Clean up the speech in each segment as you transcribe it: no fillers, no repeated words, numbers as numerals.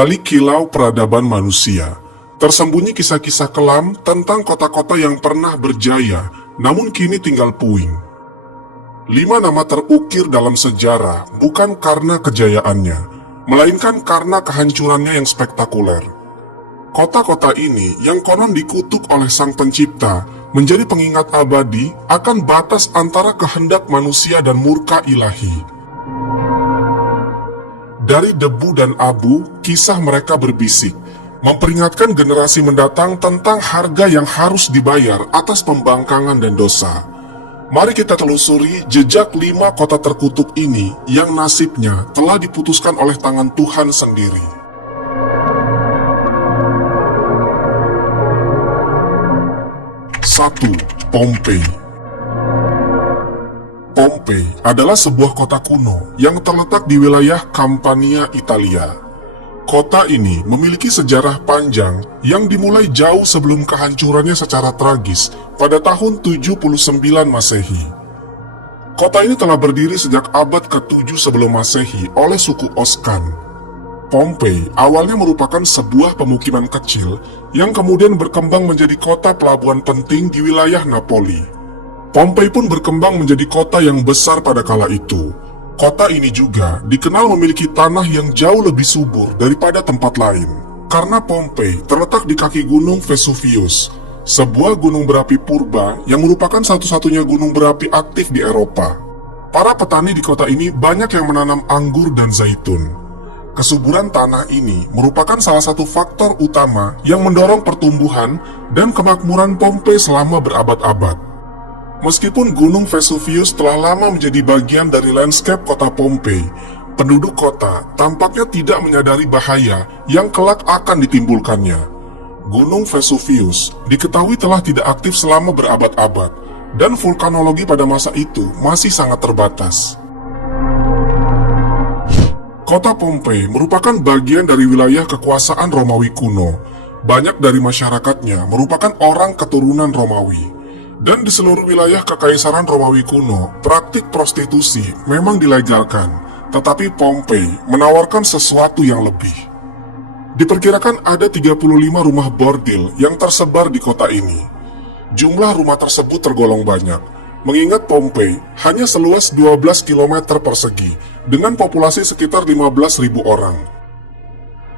Di balik kilau peradaban manusia, tersembunyi kisah-kisah kelam tentang kota-kota yang pernah berjaya, namun kini tinggal puing. 5 nama terukir dalam sejarah bukan karena kejayaannya, melainkan karena kehancurannya yang spektakuler. Kota-kota ini yang konon dikutuk oleh Sang Pencipta menjadi pengingat abadi akan batas antara kehendak manusia dan murka ilahi. Dari debu dan abu, kisah mereka berbisik, memperingatkan generasi mendatang tentang harga yang harus dibayar atas pembangkangan dan dosa. Mari kita telusuri jejak 5 kota terkutuk ini yang nasibnya telah diputuskan oleh tangan Tuhan sendiri. 1. Pompei. Pompei adalah sebuah kota kuno yang terletak di wilayah Campania, Italia. Kota ini memiliki sejarah panjang yang dimulai jauh sebelum kehancurannya secara tragis pada tahun 79 Masehi. Kota ini telah berdiri sejak abad ke-7 sebelum Masehi oleh suku Oscan. Pompei awalnya merupakan sebuah pemukiman kecil yang kemudian berkembang menjadi kota pelabuhan penting di wilayah Napoli. Pompei pun berkembang menjadi kota yang besar pada kala itu. Kota ini juga dikenal memiliki tanah yang jauh lebih subur daripada tempat lain. Karena Pompei terletak di kaki gunung Vesuvius, sebuah gunung berapi purba yang merupakan satu-satunya gunung berapi aktif di Eropa. Para petani di kota ini banyak yang menanam anggur dan zaitun. Kesuburan tanah ini merupakan salah satu faktor utama yang mendorong pertumbuhan dan kemakmuran Pompei selama berabad-abad. Meskipun Gunung Vesuvius telah lama menjadi bagian dari landscape kota Pompei, penduduk kota tampaknya tidak menyadari bahaya yang kelak akan ditimbulkannya. Gunung Vesuvius diketahui telah tidak aktif selama berabad-abad, dan vulkanologi pada masa itu masih sangat terbatas. Kota Pompei merupakan bagian dari wilayah kekuasaan Romawi kuno. Banyak dari masyarakatnya merupakan orang keturunan Romawi. Dan di seluruh wilayah Kekaisaran Romawi kuno, praktik prostitusi memang dilegalkan, tetapi Pompei menawarkan sesuatu yang lebih. Diperkirakan ada 35 rumah bordil yang tersebar di kota ini. Jumlah rumah tersebut tergolong banyak, mengingat Pompei hanya seluas 12 km persegi, dengan populasi sekitar 15.000 orang.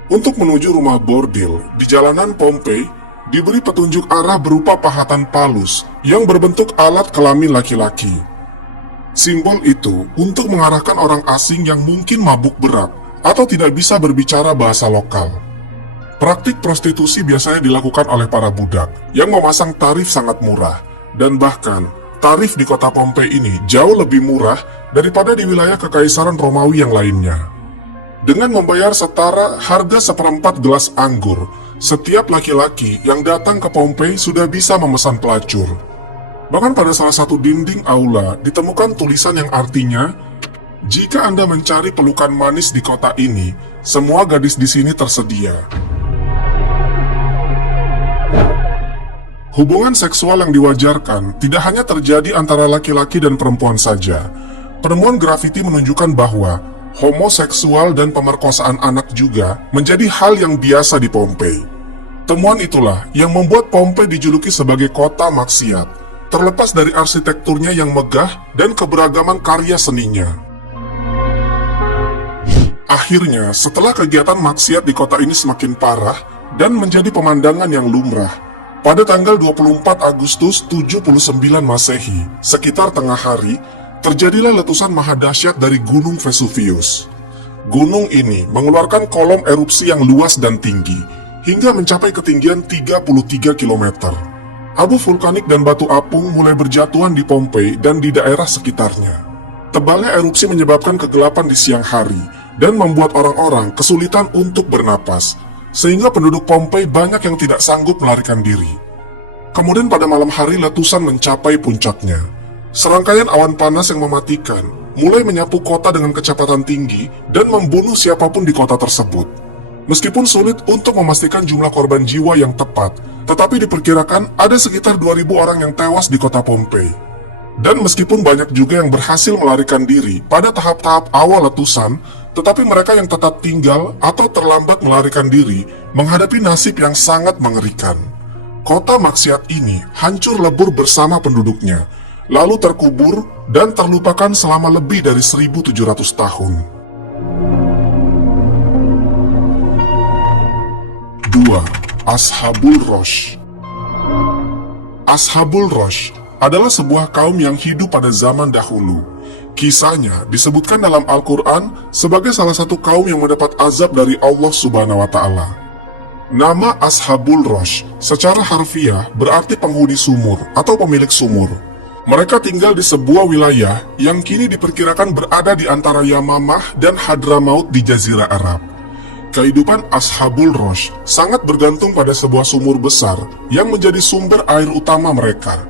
Untuk menuju rumah bordil, di jalanan Pompei, diberi petunjuk arah berupa pahatan palus yang berbentuk alat kelamin laki-laki. Simbol itu untuk mengarahkan orang asing yang mungkin mabuk berat atau tidak bisa berbicara bahasa lokal. Praktik prostitusi biasanya dilakukan oleh para budak yang memasang tarif sangat murah, dan bahkan tarif di kota Pompei ini jauh lebih murah daripada di wilayah Kekaisaran Romawi yang lainnya. Dengan membayar setara harga seperempat gelas anggur, setiap laki-laki yang datang ke Pompei sudah bisa memesan pelacur. Bahkan pada salah satu dinding aula ditemukan tulisan yang artinya, "Jika Anda mencari pelukan manis di kota ini, semua gadis di sini tersedia." Hubungan seksual yang diwajarkan tidak hanya terjadi antara laki-laki dan perempuan saja. Penemuan grafiti menunjukkan bahwa homoseksual dan pemerkosaan anak juga menjadi hal yang biasa di Pompei. Temuan itulah yang membuat Pompei dijuluki sebagai kota maksiat, terlepas dari arsitekturnya yang megah dan keberagaman karya seninya. Akhirnya, setelah kegiatan maksiat di kota ini semakin parah dan menjadi pemandangan yang lumrah, pada tanggal 24 Agustus 79 Masehi, sekitar tengah hari, terjadilah letusan mahadahsyat dari Gunung Vesuvius. Gunung ini mengeluarkan kolom erupsi yang luas dan tinggi, hingga mencapai ketinggian 33 km. Abu vulkanik dan batu apung mulai berjatuhan di Pompei dan di daerah sekitarnya. Tebalnya erupsi menyebabkan kegelapan di siang hari, dan membuat orang-orang kesulitan untuk bernapas, sehingga penduduk Pompei banyak yang tidak sanggup melarikan diri. Kemudian pada malam hari letusan mencapai puncaknya. Serangkaian awan panas yang mematikan mulai menyapu kota dengan kecepatan tinggi dan membunuh siapapun di kota tersebut. Meskipun sulit untuk memastikan jumlah korban jiwa yang tepat, tetapi diperkirakan ada sekitar 2.000 orang yang tewas di kota Pompei. Dan meskipun banyak juga yang berhasil melarikan diri pada tahap-tahap awal letusan, Tetapi mereka yang tetap tinggal atau terlambat melarikan diri menghadapi nasib yang sangat mengerikan. Kota maksiat ini hancur lebur bersama penduduknya, lalu terkubur dan terlupakan selama lebih dari 1.700 tahun. 2. Ashabul Rosh. Ashabul Rosh adalah sebuah kaum yang hidup pada zaman dahulu. Kisahnya disebutkan dalam Al-Quran sebagai salah satu kaum yang mendapat azab dari Allah Subhanahu wa Ta'ala. Nama Ashabul Rosh secara harfiah berarti penghuni sumur atau pemilik sumur. Mereka tinggal di sebuah wilayah yang kini diperkirakan berada di antara Yamamah dan Hadramaut di Jazirah Arab. Kehidupan Ashabul Rosh sangat bergantung pada sebuah sumur besar yang menjadi sumber air utama mereka.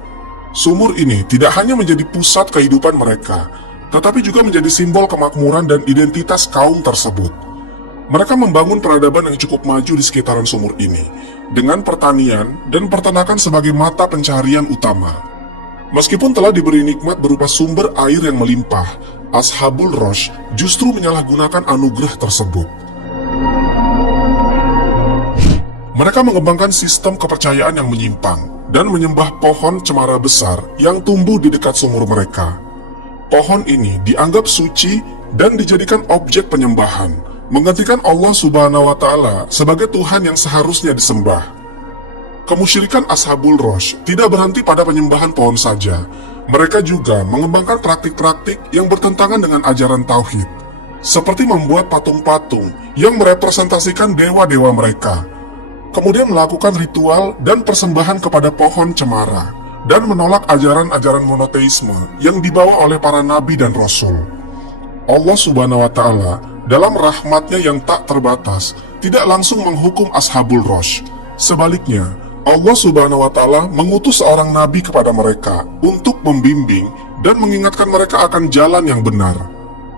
Sumur ini tidak hanya menjadi pusat kehidupan mereka, tetapi juga menjadi simbol kemakmuran dan identitas kaum tersebut. Mereka membangun peradaban yang cukup maju di sekitaran sumur ini, dengan pertanian dan peternakan sebagai mata pencaharian utama. Meskipun telah diberi nikmat berupa sumber air yang melimpah, Ashabul Rosh justru menyalahgunakan anugerah tersebut. Mereka mengembangkan sistem kepercayaan yang menyimpang dan menyembah pohon cemara besar yang tumbuh di dekat sumur mereka. Pohon ini dianggap suci dan dijadikan objek penyembahan, menggantikan Allah Subhanahu wa Ta'ala sebagai Tuhan yang seharusnya disembah. Kemusyrikan Ashabul Rosh tidak berhenti pada penyembahan pohon saja. Mereka juga mengembangkan praktik-praktik yang bertentangan dengan ajaran tauhid, seperti membuat patung-patung yang merepresentasikan dewa-dewa mereka, kemudian melakukan ritual dan persembahan kepada pohon cemara, dan menolak ajaran-ajaran monoteisme yang dibawa oleh para nabi dan rasul. Allah Subhanahu wa Ta'ala dalam rahmatnya yang tak terbatas tidak langsung menghukum Ashabul Rosh. Sebaliknya, Allah Subhanahu wa Ta'ala mengutus seorang nabi kepada mereka untuk membimbing dan mengingatkan mereka akan jalan yang benar.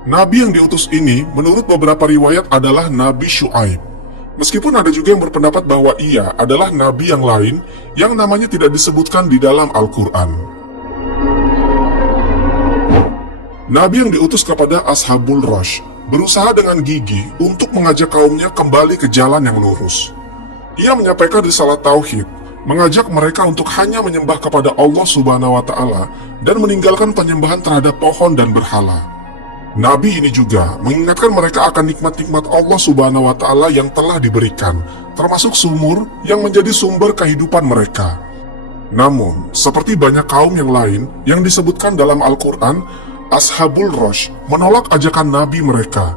Nabi yang diutus ini menurut beberapa riwayat adalah Nabi Syuaib. Meskipun ada juga yang berpendapat bahwa ia adalah nabi yang lain yang namanya tidak disebutkan di dalam Al-Quran. Nabi yang diutus kepada Ashabul Rosh berusaha dengan gigih untuk mengajak kaumnya kembali ke jalan yang lurus. Ia menyampaikan risalah tauhid, mengajak mereka untuk hanya menyembah kepada Allah Subhanahu wa Ta'ala dan meninggalkan penyembahan terhadap pohon dan berhala. Nabi ini juga mengingatkan mereka akan nikmat-nikmat Allah Subhanahu wa Ta'ala yang telah diberikan, termasuk sumur yang menjadi sumber kehidupan mereka. Namun, seperti banyak kaum yang lain yang disebutkan dalam Al-Quran, Ashabul Rosh menolak ajakan Nabi mereka.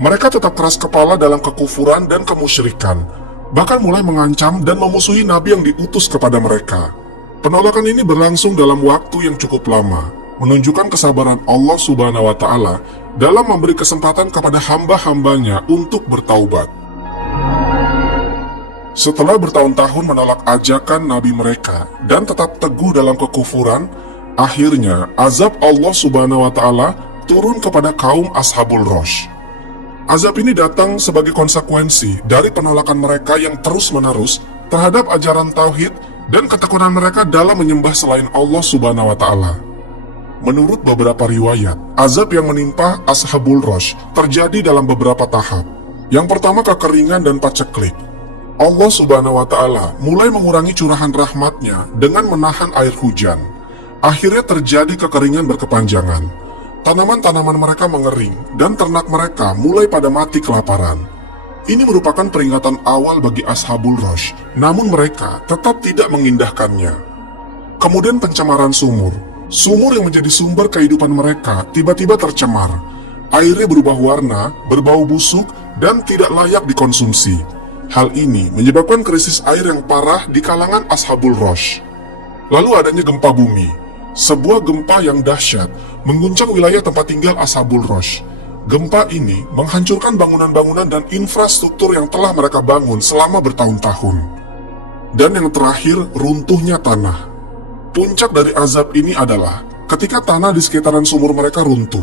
Mereka tetap keras kepala dalam kekufuran dan kemusyrikan, bahkan mulai mengancam dan memusuhi Nabi yang diutus kepada mereka. Penolakan ini berlangsung dalam waktu yang cukup lama, menunjukkan kesabaran Allah Subhanahu wa Ta'ala dalam memberi kesempatan kepada hamba-hambanya untuk bertaubat. Setelah bertahun-tahun menolak ajakan Nabi mereka dan tetap teguh dalam kekufuran, akhirnya azab Allah Subhanahu wa Ta'ala turun kepada kaum Ashabul Rosh. Azab ini datang sebagai konsekuensi dari penolakan mereka yang terus-menerus terhadap ajaran tauhid dan ketekunan mereka dalam menyembah selain Allah Subhanahu wa Ta'ala. Menurut beberapa riwayat, azab yang menimpa Ashabul Rosh terjadi dalam beberapa tahap. Yang pertama, kekeringan dan paceklik. Allah Subhanahu wa Ta'ala mulai mengurangi curahan rahmatnya dengan menahan air hujan. Akhirnya terjadi kekeringan berkepanjangan. Tanaman-tanaman mereka mengering dan ternak mereka mulai pada mati kelaparan. Ini merupakan peringatan awal bagi Ashabul Rosh, namun mereka tetap tidak mengindahkannya. Kemudian pencemaran sumur. Sumur yang menjadi sumber kehidupan mereka tiba-tiba tercemar. Airnya berubah warna, berbau busuk, dan tidak layak dikonsumsi. Hal ini menyebabkan krisis air yang parah di kalangan Ashabul Rosh. Lalu adanya gempa bumi. Sebuah gempa yang dahsyat mengguncang wilayah tempat tinggal Ashabul Rosh. Gempa ini menghancurkan bangunan-bangunan dan infrastruktur yang telah mereka bangun selama bertahun-tahun. Dan yang terakhir, runtuhnya tanah. Puncak dari azab ini adalah ketika tanah di sekitaran sumur mereka runtuh,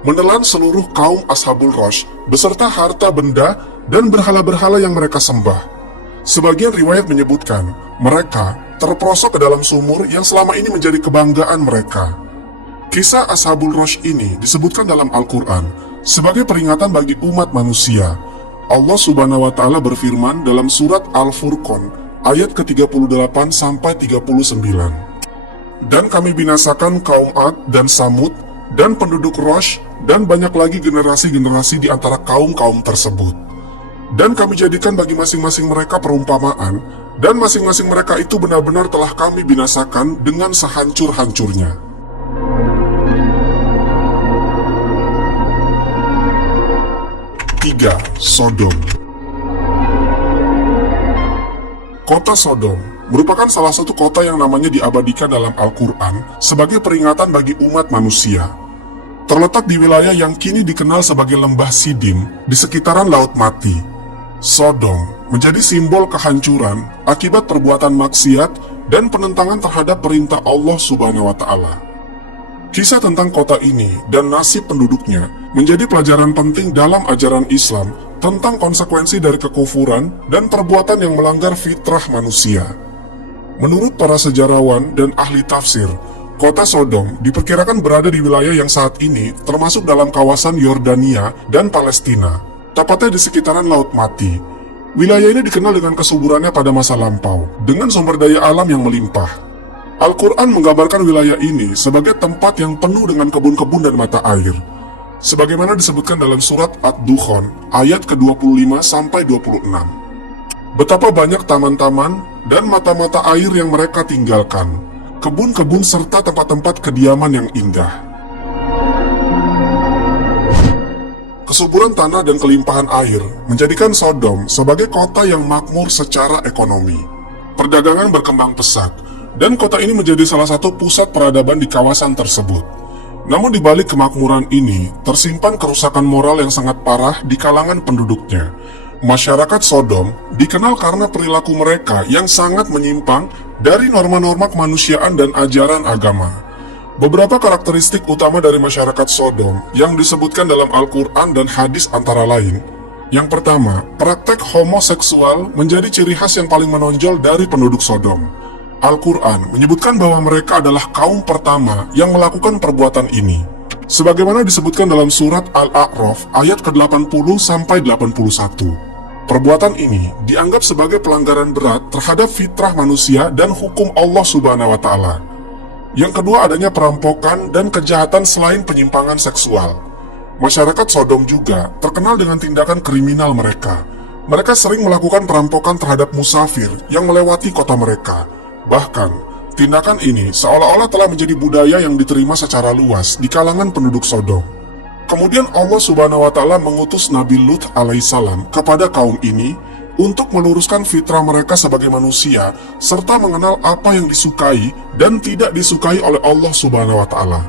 menelan seluruh kaum Ashabul Rosh beserta harta benda dan berhala-berhala yang mereka sembah. Sebagian riwayat menyebutkan mereka terperosok ke dalam sumur yang selama ini menjadi kebanggaan mereka. Kisah Ashabul Rosh ini disebutkan dalam Al-Quran Sebagai peringatan bagi umat manusia, Allah Subhanahu wa Ta'ala berfirman dalam surat Al-Furqan ayat ke-38 sampai 39. Dan kami binasakan kaum Ad dan Samud dan penduduk Rosh dan banyak lagi generasi-generasi di antara kaum-kaum tersebut. Dan kami jadikan bagi masing-masing mereka perumpamaan, dan masing-masing mereka itu benar-benar telah kami binasakan dengan sehancur-hancurnya. 3. Sodom. Kota Sodom merupakan salah satu kota yang namanya diabadikan dalam Al-Quran sebagai peringatan bagi umat manusia. Terletak di wilayah yang kini dikenal sebagai Lembah Sidim di sekitaran Laut Mati. Sodom menjadi simbol kehancuran akibat perbuatan maksiat dan penentangan terhadap perintah Allah Subhanahu wa Ta'ala. Kisah tentang kota ini dan nasib penduduknya menjadi pelajaran penting dalam ajaran Islam tentang konsekuensi dari kekufuran dan perbuatan yang melanggar fitrah manusia. Menurut para sejarawan dan ahli tafsir, kota Sodom diperkirakan berada di wilayah yang saat ini termasuk dalam kawasan Yordania dan Palestina, tepatnya di sekitaran Laut Mati. Wilayah ini dikenal dengan kesuburannya pada masa lampau, dengan sumber daya alam yang melimpah. Al-Quran menggambarkan wilayah ini sebagai tempat yang penuh dengan kebun-kebun dan mata air, sebagaimana disebutkan dalam surat Ad-Dukhan ayat ke-25 sampai 26. Betapa banyak taman-taman dan mata-mata air yang mereka tinggalkan, kebun-kebun serta tempat-tempat kediaman yang indah. Kesuburan tanah dan kelimpahan air menjadikan Sodom sebagai kota yang makmur secara ekonomi. Perdagangan berkembang pesat, dan kota ini menjadi salah satu pusat peradaban di kawasan tersebut. Namun di balik kemakmuran ini, tersimpan kerusakan moral yang sangat parah di kalangan penduduknya. Masyarakat Sodom dikenal karena perilaku mereka yang sangat menyimpang dari norma-norma kemanusiaan dan ajaran agama. Beberapa karakteristik utama dari masyarakat Sodom yang disebutkan dalam Al-Quran dan hadis antara lain. Yang pertama, praktek homoseksual menjadi ciri khas yang paling menonjol dari penduduk Sodom. Al-Quran menyebutkan bahwa mereka adalah kaum pertama yang melakukan perbuatan ini, sebagaimana disebutkan dalam surat Al-A'raf ayat ke-80 sampai 81. Perbuatan ini dianggap sebagai pelanggaran berat terhadap fitrah manusia dan hukum Allah Subhanahu wa Ta'ala. Yang kedua, adanya perampokan dan kejahatan selain penyimpangan seksual. Masyarakat Sodom juga terkenal dengan tindakan kriminal mereka. Mereka sering melakukan perampokan terhadap musafir yang melewati kota mereka. Bahkan, tindakan ini seolah-olah telah menjadi budaya yang diterima secara luas di kalangan penduduk Sodom. Kemudian Allah Subhanahu wa Ta'ala mengutus Nabi Lut alaihissalam kepada kaum ini untuk meluruskan fitrah mereka sebagai manusia serta mengenal apa yang disukai dan tidak disukai oleh Allah Subhanahu wa Ta'ala.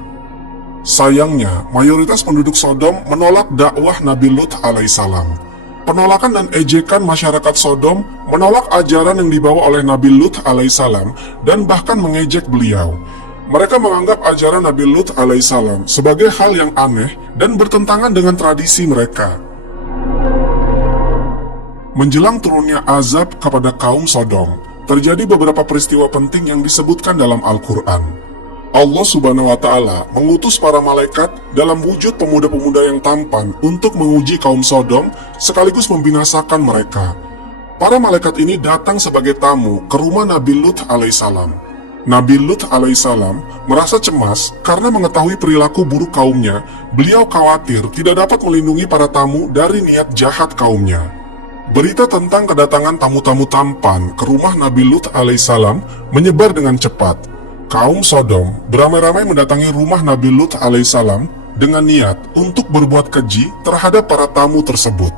Sayangnya, mayoritas penduduk Sodom menolak dakwah Nabi Lut alaihissalam. Penolakan dan ejekan masyarakat Sodom menolak ajaran yang dibawa oleh Nabi Lut alaihissalam dan bahkan mengejek beliau. Mereka menganggap ajaran Nabi Lut alaihissalam sebagai hal yang aneh dan bertentangan dengan tradisi mereka. Menjelang turunnya azab kepada kaum Sodom, terjadi beberapa peristiwa penting yang disebutkan dalam Al-Quran. Allah Subhanahu wa Ta'ala mengutus para malaikat dalam wujud pemuda-pemuda yang tampan untuk menguji kaum Sodom sekaligus membinasakan mereka. Para malaikat ini datang sebagai tamu ke rumah Nabi Lut alaihissalam. Nabi Lut alaihissalam merasa cemas karena mengetahui perilaku buruk kaumnya. Beliau khawatir tidak dapat melindungi para tamu dari niat jahat kaumnya. Berita tentang kedatangan tamu-tamu tampan ke rumah Nabi Lut alaihissalam menyebar dengan cepat. Kaum Sodom beramai-ramai mendatangi rumah Nabi Lut alaihissalam dengan niat untuk berbuat keji terhadap para tamu tersebut.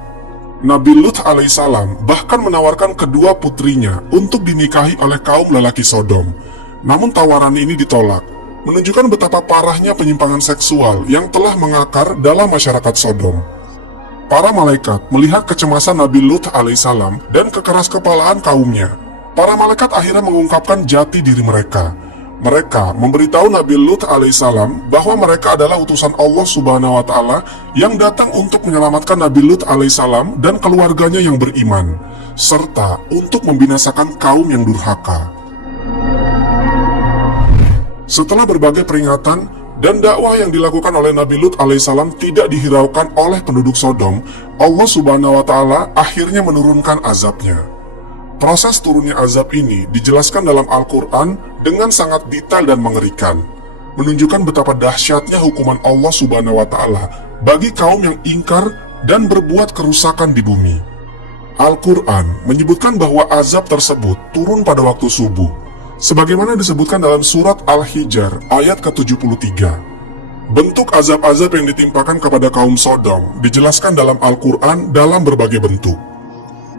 Nabi Lut alaihissalam bahkan menawarkan kedua putrinya untuk dinikahi oleh kaum lelaki Sodom. Namun tawaran ini ditolak, menunjukkan betapa parahnya penyimpangan seksual yang telah mengakar dalam masyarakat Sodom. Para malaikat melihat kecemasan Nabi Lut alaihissalam dan kekeraskepalaan kaumnya. Para malaikat akhirnya mengungkapkan jati diri mereka. Mereka memberitahu Nabi Lut alaihissalam bahwa mereka adalah utusan Allah Subhanahu wa Ta'ala yang datang untuk menyelamatkan Nabi Lut alaihissalam dan keluarganya yang beriman, serta untuk membinasakan kaum yang durhaka. Setelah berbagai peringatan Dan dakwah yang dilakukan oleh Nabi Lut alaihissalam tidak dihiraukan oleh penduduk Sodom, Allah Subhanahu wa Ta'ala akhirnya menurunkan azabnya. Proses turunnya azab ini dijelaskan dalam Al-Quran dengan sangat detail dan mengerikan, menunjukkan betapa dahsyatnya hukuman Allah Subhanahu wa Ta'ala bagi kaum yang ingkar dan berbuat kerusakan di bumi. Al-Quran menyebutkan bahwa azab tersebut turun pada waktu subuh, sebagaimana disebutkan dalam surat Al-Hijr ayat ke-73. Bentuk azab-azab yang ditimpakan kepada kaum Sodom dijelaskan dalam Al-Quran dalam berbagai bentuk.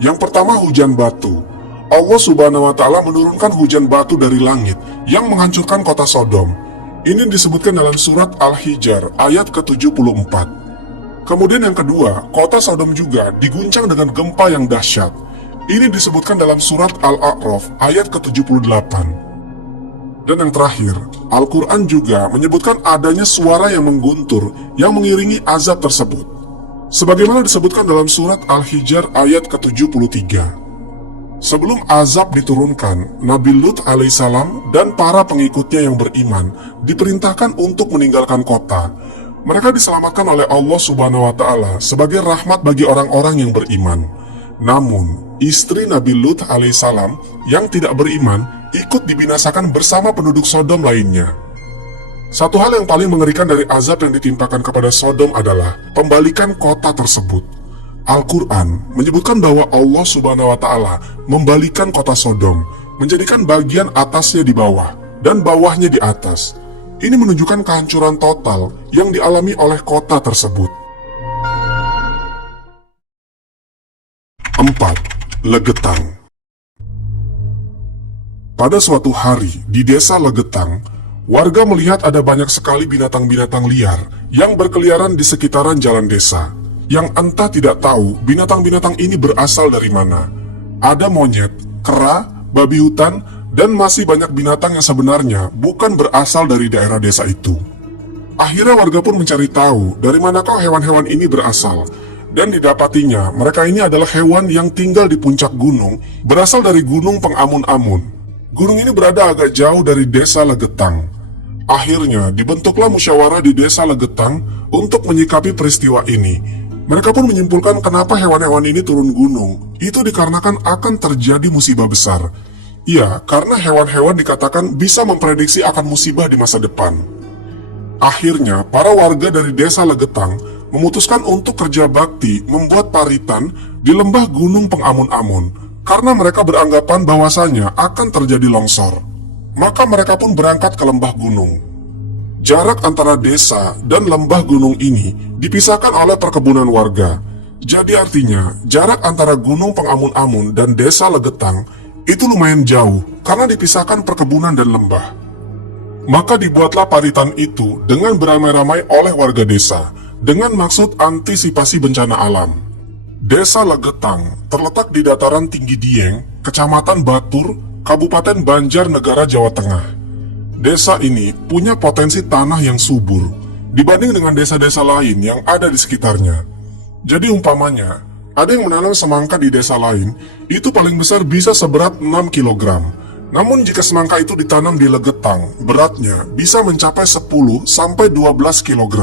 Yang pertama, hujan batu. Allah Subhanahu wa Ta'ala menurunkan hujan batu dari langit yang menghancurkan kota Sodom. Ini disebutkan dalam surat Al-Hijr ayat ke-74. Kemudian yang kedua, kota Sodom juga diguncang dengan gempa yang dahsyat. Ini disebutkan dalam surat Al-A'raf ayat ke-78. Dan yang terakhir, Al-Quran juga menyebutkan adanya suara yang mengguntur yang mengiringi azab tersebut, sebagaimana disebutkan dalam surat Al-Hijr ayat ke-73. Sebelum azab diturunkan, Nabi Lut alaihissalam dan para pengikutnya yang beriman diperintahkan untuk meninggalkan kota. Mereka diselamatkan oleh Allah Subhanahu wa Ta'ala sebagai rahmat bagi orang-orang yang beriman. Namun, istri Nabi Lut alaihissalam yang tidak beriman ikut dibinasakan bersama penduduk Sodom lainnya. Satu hal yang paling mengerikan dari azab yang ditimpakan kepada Sodom adalah pembalikan kota tersebut. Al-Quran menyebutkan bahwa Allah Subhanahu wa Ta'ala membalikan kota Sodom, menjadikan bagian atasnya di bawah dan bawahnya di atas. Ini menunjukkan kehancuran total yang dialami oleh kota tersebut. 4. Legetang. Pada suatu hari di desa Legetang, warga melihat ada banyak sekali binatang-binatang liar yang berkeliaran di sekitaran jalan desa, yang entah tidak tahu binatang-binatang ini berasal dari mana. Ada monyet, kera, babi hutan, dan masih banyak binatang yang sebenarnya bukan berasal dari daerah desa itu. Akhirnya warga pun mencari tahu dari manakah hewan-hewan ini berasal. Dan didapatinya mereka ini adalah hewan yang tinggal di puncak gunung, berasal dari gunung Pengamun-Amun. Gunung ini berada agak jauh dari desa Legetang. Akhirnya dibentuklah musyawarah di desa Legetang untuk menyikapi peristiwa ini. Mereka pun menyimpulkan kenapa hewan-hewan ini turun gunung, itu dikarenakan akan terjadi musibah besar. Ya, karena hewan-hewan dikatakan bisa memprediksi akan musibah di masa depan. Akhirnya, para warga dari desa Legetang memutuskan untuk kerja bakti membuat paritan di lembah gunung Pengamun-Amun, karena mereka beranggapan bahwasanya akan terjadi longsor. Maka mereka pun berangkat ke lembah gunung. Jarak antara desa dan lembah gunung ini dipisahkan oleh perkebunan warga. Jadi artinya, jarak antara gunung Pengamun-Amun dan desa Legetang itu lumayan jauh karena dipisahkan perkebunan dan lembah. Maka dibuatlah paritan itu dengan beramai-ramai oleh warga desa, dengan maksud antisipasi bencana alam. Desa Legetang terletak di dataran tinggi Dieng, Kecamatan Batur, Kabupaten Banjarnegara, Jawa Tengah. Desa ini punya potensi tanah yang subur dibanding dengan desa-desa lain yang ada di sekitarnya. Jadi umpamanya, ada yang menanam semangka di desa lain, itu paling besar bisa seberat 6 kg. Namun jika semangka itu ditanam di Legetang, beratnya bisa mencapai 10-12 kg.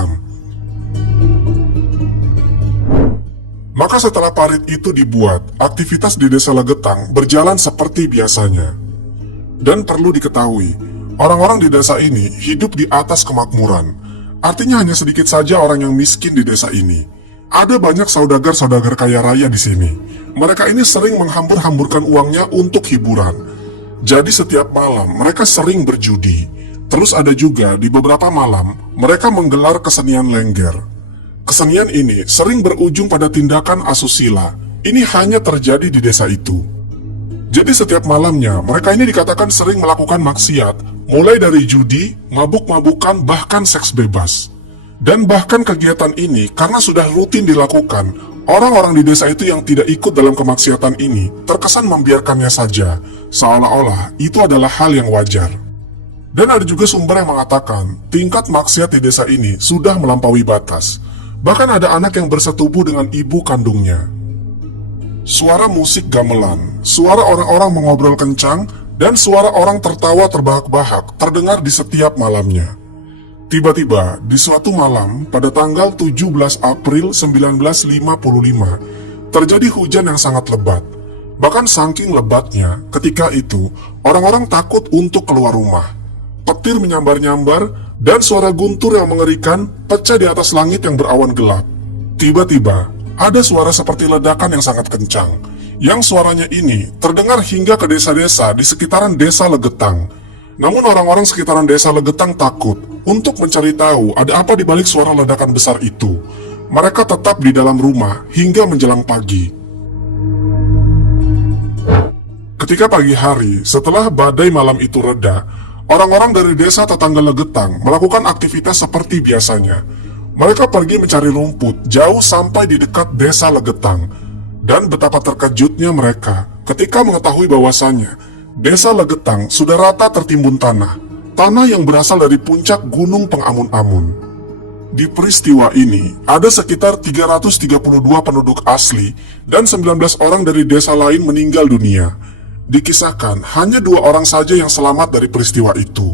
Maka setelah parit itu dibuat, aktivitas di desa Legetang berjalan seperti biasanya. Dan perlu diketahui, orang-orang di desa ini hidup di atas kemakmuran. Artinya hanya sedikit saja orang yang miskin di desa ini. Ada banyak saudagar-saudagar kaya raya di sini. Mereka ini sering menghambur-hamburkan uangnya untuk hiburan. Jadi setiap malam mereka sering berjudi. Terus ada juga di beberapa malam mereka menggelar kesenian lengger. Kesenian ini sering berujung pada tindakan asusila. Ini hanya terjadi di desa itu. Jadi setiap malamnya mereka ini dikatakan sering melakukan maksiat, mulai dari judi, mabuk-mabukan, bahkan seks bebas. Dan bahkan kegiatan ini karena sudah rutin dilakukan, orang-orang di desa itu yang tidak ikut dalam kemaksiatan ini terkesan membiarkannya saja, seolah-olah itu adalah hal yang wajar. Dan ada juga sumber yang mengatakan tingkat maksiat di desa ini sudah melampaui batas. Bahkan ada anak yang bersetubuh dengan ibu kandungnya. Suara musik gamelan, suara orang-orang mengobrol kencang, dan suara orang tertawa terbahak-bahak terdengar di setiap malamnya. Tiba-tiba, di suatu malam pada tanggal 17 April 1955, terjadi hujan yang sangat lebat. Bahkan saking lebatnya, ketika itu, orang-orang takut untuk keluar rumah. Petir menyambar-nyambar, dan suara guntur yang mengerikan pecah di atas langit yang berawan gelap. Tiba-tiba, ada suara seperti ledakan yang sangat kencang, yang suaranya ini terdengar hingga ke desa-desa di sekitaran desa Legetang. Namun orang-orang sekitaran desa Legetang takut untuk mencari tahu ada apa di balik suara ledakan besar itu. Mereka tetap di dalam rumah hingga menjelang pagi. Ketika pagi hari, setelah badai malam itu reda, orang-orang dari desa tetangga Legetang melakukan aktivitas seperti biasanya. Mereka pergi mencari rumput jauh sampai di dekat desa Legetang. Dan betapa terkejutnya mereka ketika mengetahui bahwasannya desa Legetang sudah rata tertimbun tanah yang berasal dari puncak Gunung Pengamun-Amun. Di peristiwa ini, ada sekitar 332 penduduk asli dan 19 orang dari desa lain meninggal dunia. Dikisahkan, hanya 2 orang saja yang selamat dari peristiwa itu.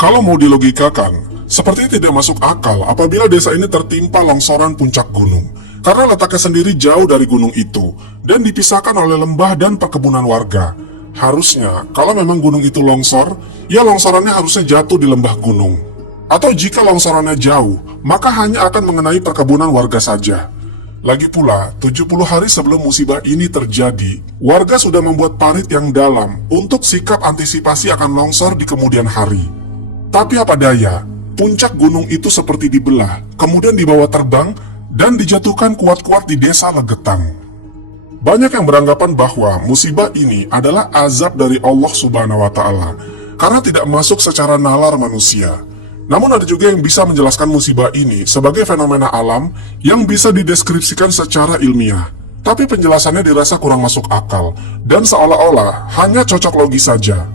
Kalau mau dilogikakan, sepertinya tidak masuk akal apabila desa ini tertimpa longsoran puncak gunung, karena letaknya sendiri jauh dari gunung itu dan dipisahkan oleh lembah dan perkebunan warga. Harusnya, kalau memang gunung itu longsor, ya longsorannya harusnya jatuh di lembah gunung. Atau jika longsorannya jauh, maka hanya akan mengenai perkebunan warga saja. Lagi pula, 70 hari sebelum musibah ini terjadi, warga sudah membuat parit yang dalam untuk sikap antisipasi akan longsor di kemudian hari. Tapi apa daya, puncak gunung itu seperti dibelah, kemudian dibawa terbang, dan dijatuhkan kuat-kuat di desa Legetang. Banyak yang beranggapan bahwa musibah ini adalah azab dari Allah Subhanahu wa Ta'ala karena tidak masuk secara nalar manusia. Namun ada juga yang bisa menjelaskan musibah ini sebagai fenomena alam yang bisa dideskripsikan secara ilmiah. Tapi penjelasannya dirasa kurang masuk akal dan seolah-olah hanya cocok logis saja.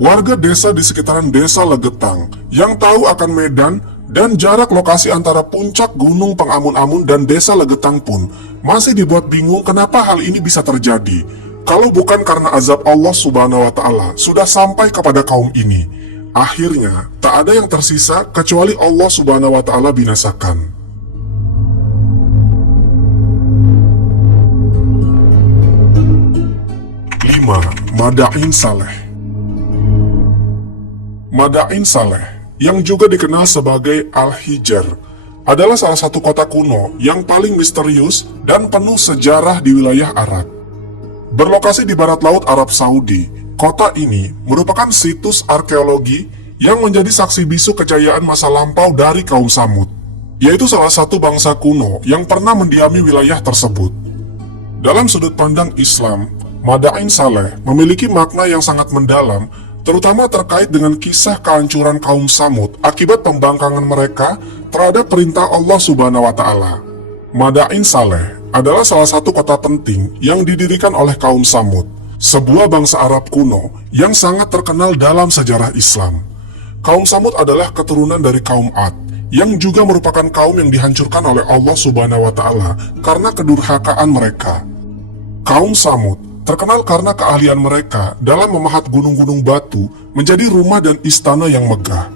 Warga desa di sekitaran desa Legetang yang tahu akan medan dan jarak lokasi antara puncak Gunung Pengamun-Amun dan desa Legetang pun masih dibuat bingung kenapa hal ini bisa terjadi, kalau bukan karena azab Allah Subhanahu wa Ta'ala sudah sampai kepada kaum ini. Akhirnya, tak ada yang tersisa kecuali Allah Subhanahu wa Ta'ala binasakan. 5. Madain Saleh. Madain Saleh, yang juga dikenal sebagai Al-Hijr, adalah salah satu kota kuno yang paling misterius dan penuh sejarah di wilayah Arab. Berlokasi di barat laut Arab Saudi, kota ini merupakan situs arkeologi yang menjadi saksi bisu kejayaan masa lampau dari kaum Samud, yaitu salah satu bangsa kuno yang pernah mendiami wilayah tersebut. Dalam sudut pandang Islam, Madain Saleh memiliki makna yang sangat mendalam, terutama terkait dengan kisah kehancuran kaum Samud akibat pembangkangan mereka terhadap perintah Allah Subhanahu wa Ta'ala. Madain Saleh adalah salah satu kota penting yang didirikan oleh kaum Samud, sebuah bangsa Arab kuno yang sangat terkenal dalam sejarah Islam. Kaum Samud adalah keturunan dari kaum Ad, yang juga merupakan kaum yang dihancurkan oleh Allah Subhanahu wa Ta'ala karena kedurhakaan mereka. Kaum Samud terkenal karena keahlian mereka dalam memahat gunung-gunung batu menjadi rumah dan istana yang megah.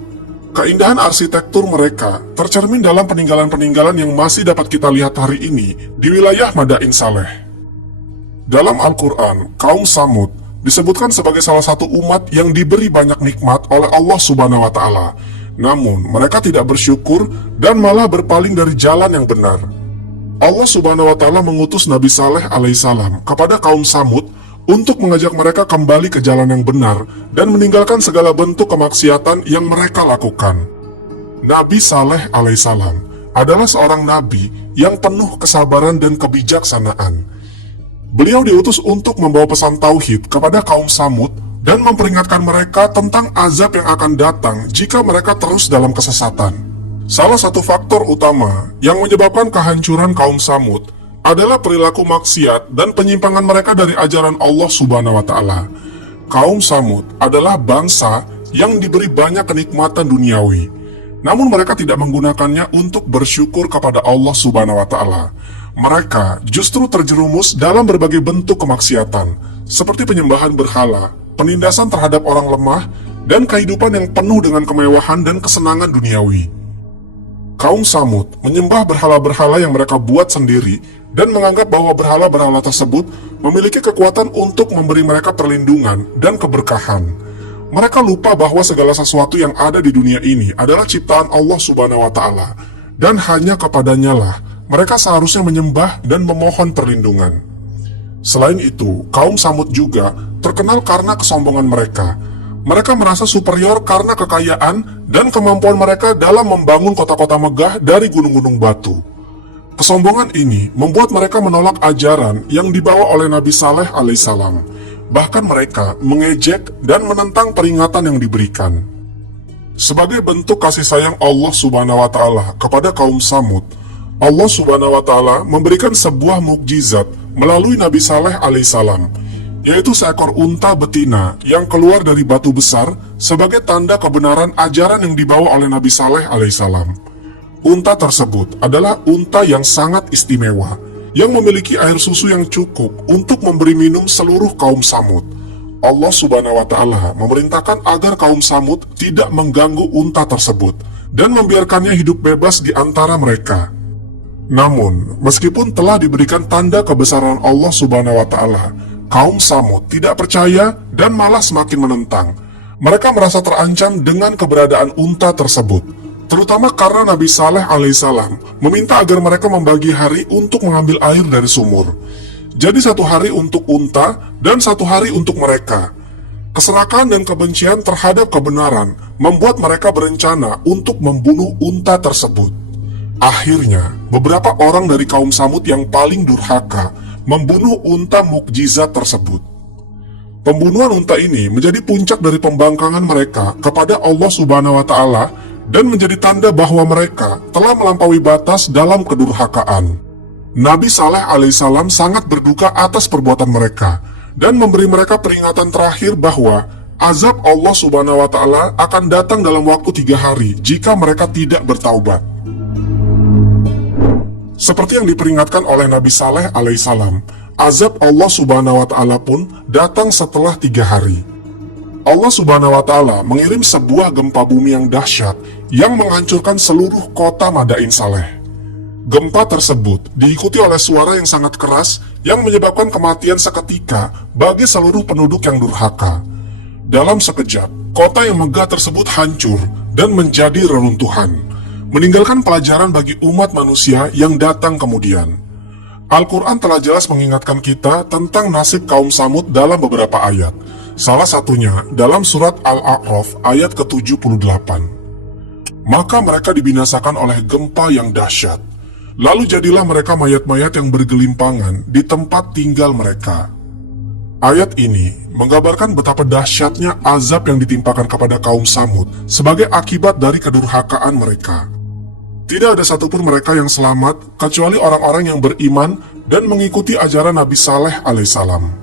Keindahan arsitektur mereka tercermin dalam peninggalan-peninggalan yang masih dapat kita lihat hari ini di wilayah Madain Saleh. Dalam Al-Quran, kaum Samud disebutkan sebagai salah satu umat yang diberi banyak nikmat oleh Allah Subhanahu wa Ta'ala. Namun, mereka tidak bersyukur dan malah berpaling dari jalan yang benar. Allah Subhanahu wa Ta'ala mengutus Nabi Saleh alaihissalam kepada kaum Samud untuk mengajak mereka kembali ke jalan yang benar dan meninggalkan segala bentuk kemaksiatan yang mereka lakukan. Nabi Saleh alaihissalam adalah seorang nabi yang penuh kesabaran dan kebijaksanaan. Beliau diutus untuk membawa pesan tauhid kepada kaum Samud dan memperingatkan mereka tentang azab yang akan datang jika mereka terus dalam kesesatan. Salah satu faktor utama yang menyebabkan kehancuran kaum Samud adalah perilaku maksiat dan penyimpangan mereka dari ajaran Allah Subhanahu wa Ta'ala. Kaum Samud adalah bangsa yang diberi banyak kenikmatan duniawi, namun mereka tidak menggunakannya untuk bersyukur kepada Allah Subhanahu wa Ta'ala. Mereka justru terjerumus dalam berbagai bentuk kemaksiatan, seperti penyembahan berhala, penindasan terhadap orang lemah, dan kehidupan yang penuh dengan kemewahan dan kesenangan duniawi. Kaum Tsamud menyembah berhala-berhala yang mereka buat sendiri dan menganggap bahwa berhala-berhala tersebut memiliki kekuatan untuk memberi mereka perlindungan dan keberkahan. Mereka lupa bahwa segala sesuatu yang ada di dunia ini adalah ciptaan Allah Subhanahu wa Ta'ala, dan hanya kepadanya lah mereka seharusnya menyembah dan memohon perlindungan. Selain itu, kaum Tsamud juga terkenal karena kesombongan mereka. Mereka merasa superior karena kekayaan dan kemampuan mereka dalam membangun kota-kota megah dari gunung-gunung batu. Kesombongan ini membuat mereka menolak ajaran yang dibawa oleh Nabi Saleh alaihissalam. Bahkan mereka mengejek dan menentang peringatan yang diberikan. Sebagai bentuk kasih sayang Allah Subhanahu wa Ta'ala kepada kaum Tsamud, Allah Subhanahu wa Ta'ala memberikan sebuah mukjizat melalui Nabi Saleh alaihissalam, yaitu seekor unta betina yang keluar dari batu besar sebagai tanda kebenaran ajaran yang dibawa oleh Nabi Saleh alaihissalam. Unta tersebut adalah unta yang sangat istimewa, yang memiliki air susu yang cukup untuk memberi minum seluruh kaum Tsamud. Allah Subhanahu wa Ta'ala memerintahkan agar kaum Tsamud tidak mengganggu unta tersebut dan membiarkannya hidup bebas di antara mereka. Namun, meskipun telah diberikan tanda kebesaran Allah Subhanahu wa Ta'ala, kaum Tsamud tidak percaya dan malah semakin menentang. Mereka merasa terancam dengan keberadaan unta tersebut, terutama karena Nabi Saleh alaihissalam meminta agar mereka membagi hari untuk mengambil air dari sumur. Jadi satu hari untuk unta dan satu hari untuk mereka. Keserakahan dan kebencian terhadap kebenaran membuat mereka berencana untuk membunuh unta tersebut. Akhirnya, beberapa orang dari kaum Tsamud yang paling durhaka membunuh unta mukjizat tersebut. Pembunuhan unta ini menjadi puncak dari pembangkangan mereka kepada Allah Subhanahu wa Ta'ala dan menjadi tanda bahwa mereka telah melampaui batas dalam kedurhakaan. Nabi Saleh alaihissalam sangat berduka atas perbuatan mereka dan memberi mereka peringatan terakhir bahwa azab Allah Subhanahu wa Ta'ala akan datang dalam waktu 3 hari jika mereka tidak bertaubat. Seperti yang diperingatkan oleh Nabi Saleh alaihissalam, azab Allah Subhanahu wa Ta'ala pun datang setelah 3 hari. Allah Subhanahu wa Ta'ala mengirim sebuah gempa bumi yang dahsyat yang menghancurkan seluruh kota Madain Saleh. Gempa tersebut diikuti oleh suara yang sangat keras yang menyebabkan kematian seketika bagi seluruh penduduk yang durhaka. Dalam sekejap, kota yang megah tersebut hancur dan menjadi reruntuhan, meninggalkan pelajaran bagi umat manusia yang datang kemudian. Al-Quran telah jelas mengingatkan kita tentang nasib kaum Tsamud dalam beberapa ayat. Salah satunya dalam surat Al-A'raf ayat ke-78. Maka mereka dibinasakan oleh gempa yang dahsyat. Lalu jadilah mereka mayat-mayat yang bergelimpangan di tempat tinggal mereka. Ayat ini menggambarkan betapa dahsyatnya azab yang ditimpakan kepada kaum Tsamud sebagai akibat dari kedurhakaan mereka. Tidak ada satupun mereka yang selamat kecuali orang-orang yang beriman dan mengikuti ajaran Nabi Saleh alaihissalam.